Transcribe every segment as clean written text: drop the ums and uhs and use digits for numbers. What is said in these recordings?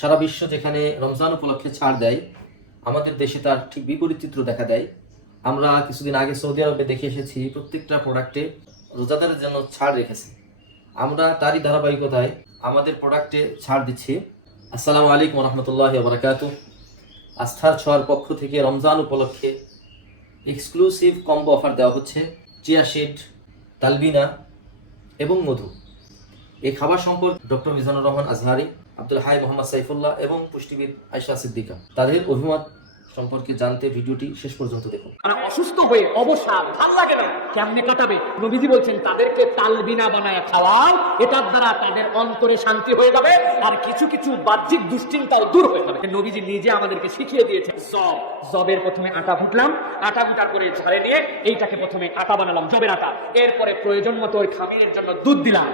সারা বিশ্ব যেখানে রমজান উপলক্ষে ছাড় দেয়, আমাদের দেশে তার ঠিক বিপরীত চিত্র দেখা দেয়। আমরা কিছুদিন আগে সৌদি আরবে দেখে এসেছি প্রত্যেকটা প্রোডাক্টে রোজাদারের জন্য ছাড় রেখেছে। আমরা তারই ধারাবাহিকতায় আমাদের প্রোডাক্টে ছাড় দিচ্ছি। আসসালামু আলাইকুম রহমতুল্লাহি ওয়া বারাকাতুহু। আস্থার ছোঁয়ার পক্ষ থেকে রমজান উপলক্ষে এক্সক্লুসিভ কম্বো অফার দেওয়া হচ্ছে। চিয়া সিড, তালবিনা এবং মধু। এই খাবার সম্পর্কে ডক্টর মিজানুর রহমান আজহারি, আব্দুল হাই মোহাম্মদ সাইফুল্লাহ এবং পুষ্টিবিদ আয়েশা সিদ্দিকা তাদের অভিমত সম্পর্কে জানতে ভিডিওটি শেষ পর্যন্ত দেখুন। অসুস্থ হয়ে অবসাদ ভাল লাগে না, কেমনে কাটাবে? নবীজি বলছেন তাদেরকে তালবিনা বানায় খাওয়াও, এটার দ্বারা তাদের অন্তরে শান্তি হয়ে যাবে আর কিছু কিছু বাহ্যিক দুশ্চিন্তাও দূর হয়ে যাবে। নবীজি নিজে আমাদেরকে শিখিয়ে দিয়েছেন। জবের প্রথমে আটা ফুটলাম, আটা গুটা করে ঝাড়ে নিয়ে এইটাকে প্রথমে আটা বানালাম, জবের আটা। এরপরে প্রয়োজন মতো ওই খামিরের জন্য দুধ দিলাম,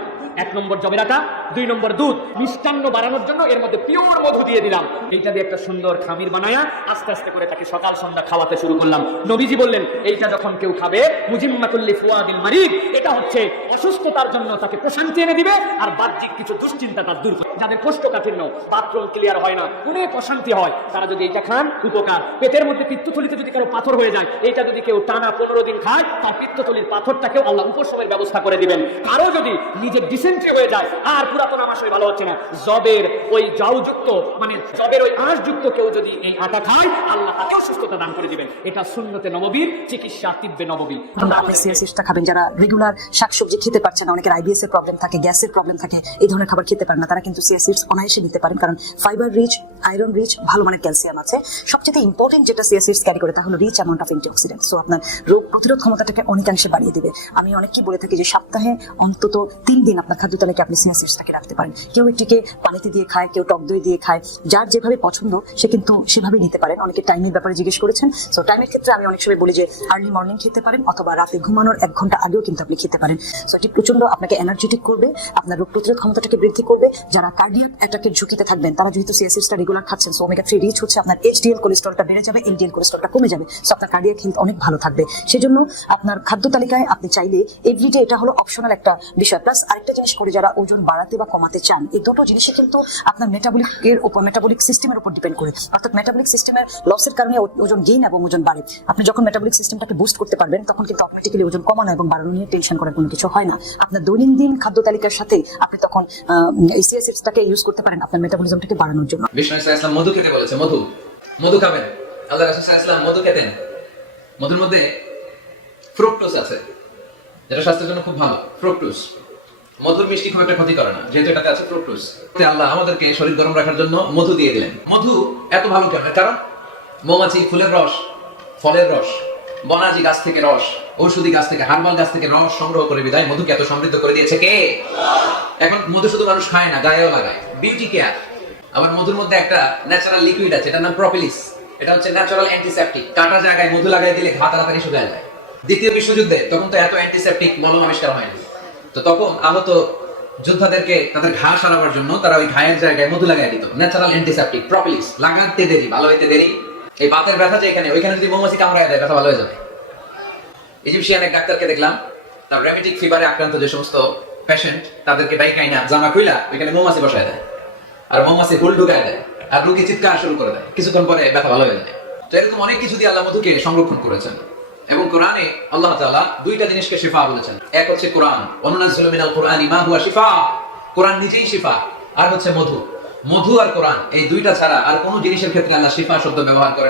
1 নম্বর জবের আটা, 2 নম্বর দুধ। মিষ্টান্ন বাড়ানোর জন্য এর মধ্যে পিওর মধু দিয়ে দিলাম। এইটা দিয়ে একটা সুন্দর খামির বানায়া আস্তে আস্তে করে তাকে সকাল সন্ধ্যা খাওয়াতে শুরু করলাম। নবীজি বললেন এইটা যখন কেউ খাবে, মুজিম্মাতুল ফুয়াদিল মারিদ, এটা হচ্ছে অসুস্থতার জন্য তাকে প্রশান্তি এনে দিবে আর বাহ্যিক কিছু দুশ্চিন্তা তার দূর হবে। যাদের কোষ্ঠকাঠিন্য, বাথরুম ক্লিয়ার হয় না, অনেক অশান্তি হয়, তারা যদি এটা খান উপকার। পেটের মধ্যে পিত্তথলিতে যদি কারো পাথর হয়ে যায়, এইটা যদি কেউ টানা 15 দিন খায়, তার পিত্তথলির পাথরটাকেও আল্লাহ উপশমের ব্যবস্থা করে দিবেন। কারো যদি নিজের ডিসেন্ট্রি হয়ে যায় আর পুরাতন আমাশয় ভালো হচ্ছে না, জবের ওই জাউযুক্ত মানে জবের ওই আঁশযুক্ত কেউ যদি এই আটা খায়, আল্লাহ তাকে সুস্থতা দান করে দিবেন। এটা সুন্নতে নববীর চিকিৎসা, তিব্বে নববী। আপনি সিয়াসিডটা খাবেন। যারা রেগুলার শাকসবজি খেতে পারছেন না, অনেকের আইবিএস এর প্রবলেম থাকে, গ্যাসের প্রবলেম থাকে, এই ধরনের খাবার খেতে পারেন না, তারা কিন্তু সিয়াসিডস অনায়াসে নিতে পারেন। কারণ ফাইবার রিচ, আয়রন রিচ, ভালো মানের ক্যালসিয়াম আছে। সবচেয়ে ইম্পর্টেন্ট যেটা সিয়াসিডস ক্যারি করে তা হলো rich amount of antioxidant. So আপনার রোগ প্রতিরোধ ক্ষমতাটাকে অনেকাংশে বাড়িয়ে দেবে। আমি অনেককেই বলে থাকি যে সপ্তাহে অন্তত 3 দিন আপনার খাদ্য তালিকায় আপনি সিয়াসিডসটাকে রাখতে পারেন। কেউ এটিকে পানিতে দিয়ে খায়, কেউ টক দই দিয়ে খায়, যার যেভাবে পছন্দ সে কিন্তু সেভাবেই নিতে পারেন। অনেকে টাইমের ব্যাপারে জিজ্ঞেস করেছেন। সো টাইমের ক্ষেত্রে আমি অনেক সময় বলি যে আর্লি মর্নিং খেতে পারেন অথবা রাতে ঘুমানোর 1 ঘন্টা আগেও কিন্তু আপনি খেতে পারেন। সো এটি প্রচন্ড আপনাকে এনার্জেটিক করবে, আপনার রোগ প্রতিরোধ ক্ষমতাটাকে বৃদ্ধি করবে। যারা কার্ডিয়াক অ্যাটাকের ঝুঁকিতে থাকবেন তারা যেহেতু সিয়াসিডসটা রেগুলার খাচ্ছেন, সো ওমেগা 3 রিচ হচ্ছে, আপনার এইচডিএল কোলেস্টেরলটা বেড়ে যাবে, এলডিএল কোলেস্টেরলটা কমে যাবে। সো আপনার কার্ডিয়াক হেলথ অনেক ভালো থাকবে। সেজন্য আপনার খাদ্য তালিকায় আপনি চাইলে এভরিডে, এটা হলো অপশনাল একটা বিষয়। প্লাস আরেকটা জিনিস করে যারা ওজন বাড়াতে বা কমাতে চান, এই দুটো জিনিসই কিন্তু আপনার মেটাবলিক সিস্টেমের উপর ডিপেন্ড করে। অর্থাৎ মেটাবলিক সিস্টেমের লসের কারণে ওজন গেইন এবং ওজন বাড়ে। আপনি যখন মেটাবলিক সিস্টেমটাকে বুস্ট করতে পারবেন, তখন কিন্তু অটোমেটিক্যালি ওজন কমানো এবং বাড়ানো নিয়ে টেনশন করার কোনো কিছু হয় না। আপনার দৈনন্দিন খাদ্য তালিকার সাথে আপনি তখন এই সিয়াসিডসটাকে ইউজ করতে পারেন আপনার মেটাবলিজমটাকে বাড়ানোর জন্য। বিষ্ণু ইসলাম মধু খেতে বলেছে, মধু খাবেন। আল্লাহ রাসূল সাল্লাল্লাহু আলাইহি ওয়াসাল্লাম মধু খেতেন। মধুর মধ্যে ফ্রুক্টোজ আছে, যেটা স্বাস্থ্যের জন্য খুব ভালো। ফ্রুক্টোজ, মধুর মিষ্টি খুব একটা ক্ষতি করে না, যেহেতু এটাতে আছে ফ্রুক্টোজ। আল্লাহ আমাদেরকে শরীর গরম রাখার জন্য মধু দিয়ে দিলেন। মধু এত ভালো কেন? কারণ মৌমাছি ফুলের রস, ফলের রস, বনাজি গাছ থেকে রস, ঔষধি গাছ থেকে, হার্বাল গাছ থেকে রস সংগ্রহ করে বিদায় মধুকে এত সমৃদ্ধ করে দিয়েছে কে? এখন মধু শুধু মানুষ খায় না, গায়েও লাগায়, বিউটি কেয়ার। আবার মধুর মধ্যে একটা ন্যাচারাল লিকুইড আছে, এটার নাম প্রোপিলিস। এটা হচ্ছে ন্যাচারাল অ্যান্টিসেপটিক। কাটা জায়গায় মধু লাগাই দিলে ঘা তাড়াতাড়ি শুকায় যায়। দ্বিতীয় বিশ্বযুদ্ধে তখন তো এত অ্যান্টিসেপটিক মলম আবিষ্কার হয়নি, তো তখন আহত যোদ্ধাদেরকে তাদের ঘা সারাবার জন্য তারা ওই ঘায়ের জায়গায় মধু লাগাই দিত। Natural antiseptic propolis. লাগাতে দেরি, ভালো হইতে দেরি। এই বাতের ব্যথা যে এখানে, ওইখানে যদি মৌমাছি কামড়ায় দেয়, ব্যথা ভালো হয়ে যাবে। ইজিপশিয়ান এক ডাক্তারকে দেখলাম, তার র্যাবিটিক ফিভারে আক্রান্ত যে সমস্ত পেশেন্ট, তাদেরকে ডাইকাইনা জামা খুইলা ওইখানে মৌমাছি বসায় দেয়, আর মৌমাছি হুল ঢুকায় দেয়, আর রোগী চিৎকার শুরু করে দেয়। কিছুক্ষণ পরে ব্যথা ভালো হয়ে যায়। তো এরকম অনেক কিছু দিয়ে আল্লাহ মধুকে সংরক্ষণ করেছেন। এবং কোরআনে আল্লাহ তাআলা 2টা জিনিসকে শিফা বলেছেন। এক হচ্ছে কোরআন, ওয়ানুনাজ্জিলু মিনাল কুরআনি মা হুয়া শিফা, কোরআন নিজেই শিফা। আর হচ্ছে মধু। মধু আর কোরআন, এই 2টা ছাড়া আর কোনো জিনিসের ক্ষেত্রে আল্লাহ শিফা শব্দ ব্যবহার করেন।